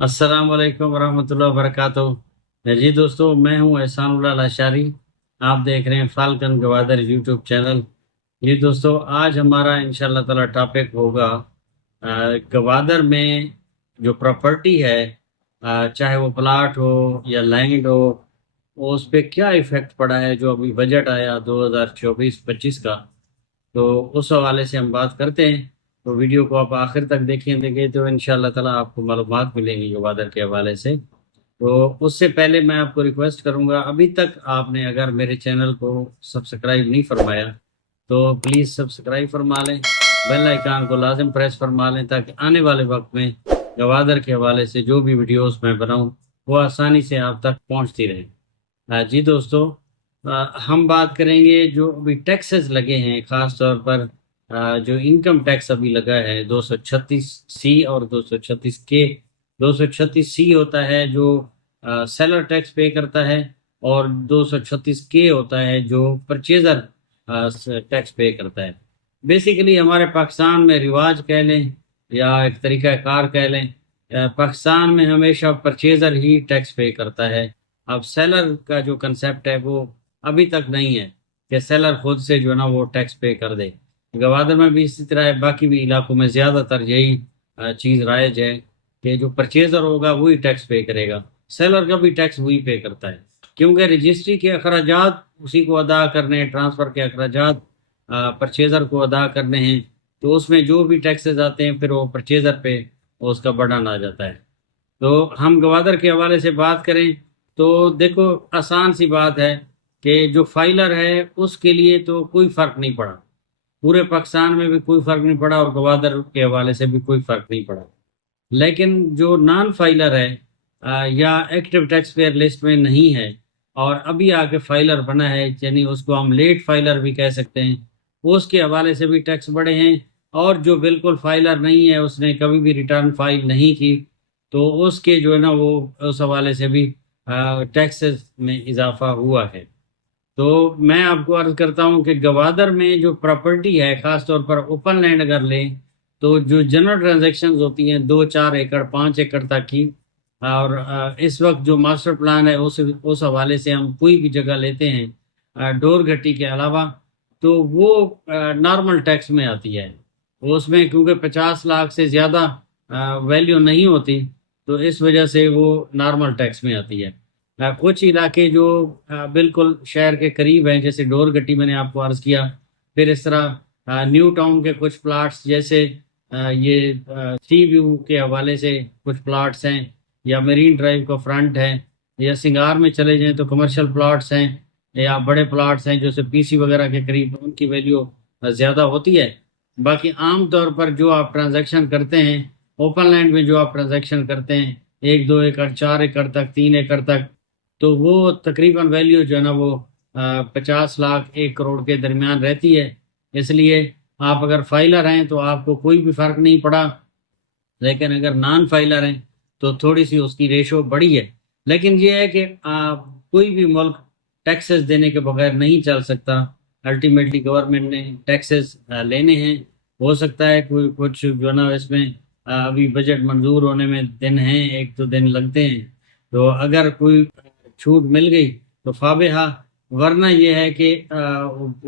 अस्सलाम वालेकुम वरहमतुल्लाहि वबरकातुहू। जी दोस्तों, मैं हूं एहसानुल्लाह लाशारी। आप देख रहे हैं फाल्कन गवादर यूट्यूब चैनल। जी दोस्तों, आज हमारा इंशाल्लाह ताला टॉपिक होगा गवादर में जो प्रॉपर्टी है, चाहे वो प्लाट हो या लैंड हो, वो उस पर क्या इफेक्ट पड़ा है जो अभी बजट आया 2024-25 का। तो उस हवाले से हम बात करते हैं। तो वीडियो को आप आखिर तक देखेंगे तो इंशाल्लाह ताला आपको मालूमात मिलेंगी गवादर के हवाले से। तो उससे पहले मैं आपको रिक्वेस्ट करूंगा, अभी तक आपने अगर मेरे चैनल को सब्सक्राइब नहीं फरमाया तो प्लीज़ सब्सक्राइब फरमा लें, बेल आइकान को लाजिम प्रेस फरमा लें, ताकि आने वाले वक्त में गवादर के हवाले से जो भी वीडियोस मैं बनाऊं वो आसानी से आप तक पहुंचती रहे। जी दोस्तों, हम बात करेंगे जो अभी टैक्सेस लगे हैं, ख़ास तौर पर जो इनकम टैक्स अभी लगा है 236C और 236K। 236C होता है जो सेलर टैक्स पे करता है, और 236K होता है जो परचेजर टैक्स पे करता है। बेसिकली हमारे पाकिस्तान में रिवाज कह लें या एक तरीका कार कह लें, पाकिस्तान में हमेशा परचेजर ही टैक्स पे करता है। अब सेलर का जो कंसेप्ट है वो अभी तक नहीं है कि सेलर खुद से जो है ना वो टैक्स पे कर दे। गवादर में भी इसी तरह है, बाकी भी इलाकों में ज़्यादातर यही चीज़ राइज है कि जो परचेजर होगा वही टैक्स पे करेगा, सेलर का भी टैक्स वही पे करता है, क्योंकि रजिस्ट्री के अखराजात उसी को अदा करने हैं, ट्रांसफ़र के अखराजात परचेजर को अदा करने हैं। तो उसमें जो भी टैक्सेस आते हैं फिर वो परचेजर पे उसका बर्डन आ जाता है। तो हम गवादर के हवाले से बात करें तो देखो, आसान सी बात है कि जो फाइलर है उसके लिए तो कोई फ़र्क नहीं पड़ा, पूरे पाकिस्तान में भी कोई फ़र्क नहीं पड़ा और गवादर के हवाले से भी कोई फ़र्क नहीं पड़ा। लेकिन जो नॉन फाइलर है या एक्टिव टैक्स पेयर लिस्ट में नहीं है और अभी आके फाइलर बना है, यानी उसको हम लेट फाइलर भी कह सकते हैं, उसके हवाले से भी टैक्स बढ़े हैं। और जो बिल्कुल फाइलर नहीं है, उसने कभी भी रिटर्न फाइल नहीं की, तो उसके जो है ना वो उस हवाले से भी टैक्सेस में इजाफा हुआ है। तो मैं आपको अर्ज करता हूँ कि गवादर में जो प्रॉपर्टी है, ख़ास तौर पर ओपन लैंड अगर लें, तो जो जनरल ट्रांजैक्शंस होती हैं 2-4 एकड़ 5 एकड़ तक की, और इस वक्त जो मास्टर प्लान है उस हवाले से हम कोई भी जगह लेते हैं डोर घट्टी के अलावा, तो वो नॉर्मल टैक्स में आती है। उसमें क्योंकि 50 लाख से ज़्यादा वैल्यू नहीं होती, तो इस वजह से वो नॉर्मल टैक्स में आती है। कुछ इलाके जो बिल्कुल शहर के करीब हैं, जैसे डोर गट्टी मैंने आपको अर्ज़ किया, फिर इस तरह न्यू टाउन के कुछ प्लाट्स, जैसे ये सी व्यू के हवाले से कुछ प्लाट्स हैं, या मरीन ड्राइव का फ्रंट है, या सिंगार में चले जाएं तो कमर्शियल प्लाट्स हैं, या बड़े प्लाट्स हैं जैसे पीसी वगैरह के करीब, उनकी वैल्यू ज़्यादा होती है। बाकी आम तौर पर जो आप ट्रांजैक्शन करते हैं ओपन लैंड में, जो आप ट्रांजैक्शन करते हैं 1-2 एकड़ 4 एकड़ तक 3 एकड़ तक, तो वो तकरीबन वैल्यू जो है ना वो 50 लाख 1 करोड़ के दरमियान रहती है। इसलिए आप अगर फाइलर हैं तो आपको कोई भी फ़र्क नहीं पड़ा, लेकिन अगर नॉन फाइलर हैं तो थोड़ी सी उसकी रेशो बढ़ी है। लेकिन ये है कि कोई भी मुल्क टैक्सेस देने के बगैर नहीं चल सकता। अल्टीमेटली गवर्नमेंट ने टैक्सेस लेने हैं। हो सकता है कोई कुछ जो है ना इसमें अभी बजट मंजूर होने में दिन हैं, 1-2 दिन लगते हैं, तो अगर कोई छूट मिल गई तो फाबिहा, वरना यह है कि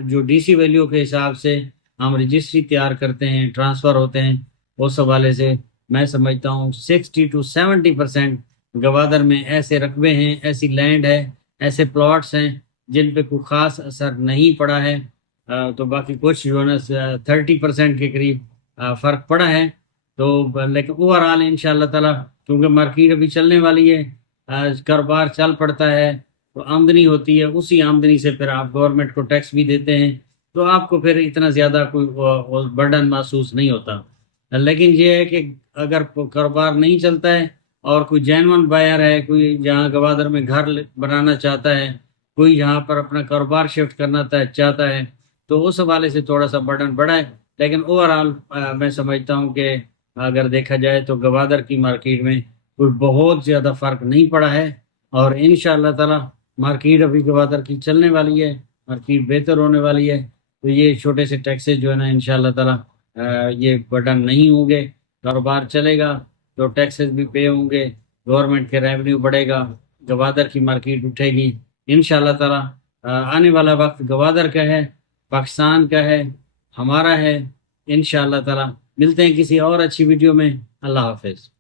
जो डीसी वैल्यू के हिसाब से हम रजिस्ट्री तैयार करते हैं, ट्रांसफ़र होते हैं, उस हवाले से मैं समझता हूँ 60-70% गवादर में ऐसे रकबे हैं, ऐसी लैंड है, ऐसे प्लॉट्स हैं जिन पे कोई ख़ास असर नहीं पड़ा है। तो बाकी कुछ जो है ना 30% के करीब फ़र्क पड़ा है। तो लेकिन ओवरऑल इंशाल्लाह ताला, क्योंकि मार्केट अभी चलने वाली है, कारोबार चल पड़ता है, तो आमदनी होती है, उसी आमदनी से फिर आप गवर्नमेंट को टैक्स भी देते हैं, तो आपको फिर इतना ज़्यादा कोई बर्डन महसूस नहीं होता। लेकिन ये है कि अगर कारोबार नहीं चलता है और कोई जेन्युइन बायर है, कोई जहाँ गवादर में घर बनाना चाहता है, कोई यहाँ पर अपना कारोबार शिफ्ट करना चाहता है, तो उस हवाले से थोड़ा सा बर्डन बढ़ा है। लेकिन ओवरऑल मैं समझता हूँ कि अगर देखा जाए तो गवादर की मार्केट में कोई बहुत ज़्यादा फ़र्क नहीं पड़ा है, और इंशाअल्लाह ताला मार्केट अभी गवादर की चलने वाली है, मार्केट बेहतर होने वाली है। तो ये छोटे से टैक्सेस जो है ना इंशाअल्लाह ताला ये बर्डन नहीं होंगे, कारोबार चलेगा। تو ٹیکسز بھی پے ہوں گے، گورنمنٹ کے ریونیو بڑھے گا، گوادر کی مارکیٹ اٹھے گی انشاءاللہ تعالی۔ آنے والا وقت گوادر کا ہے، پاکستان کا ہے، ہمارا ہے انشاءاللہ تعالی۔ ملتے ہیں کسی اور اچھی ویڈیو میں۔ اللہ حافظ۔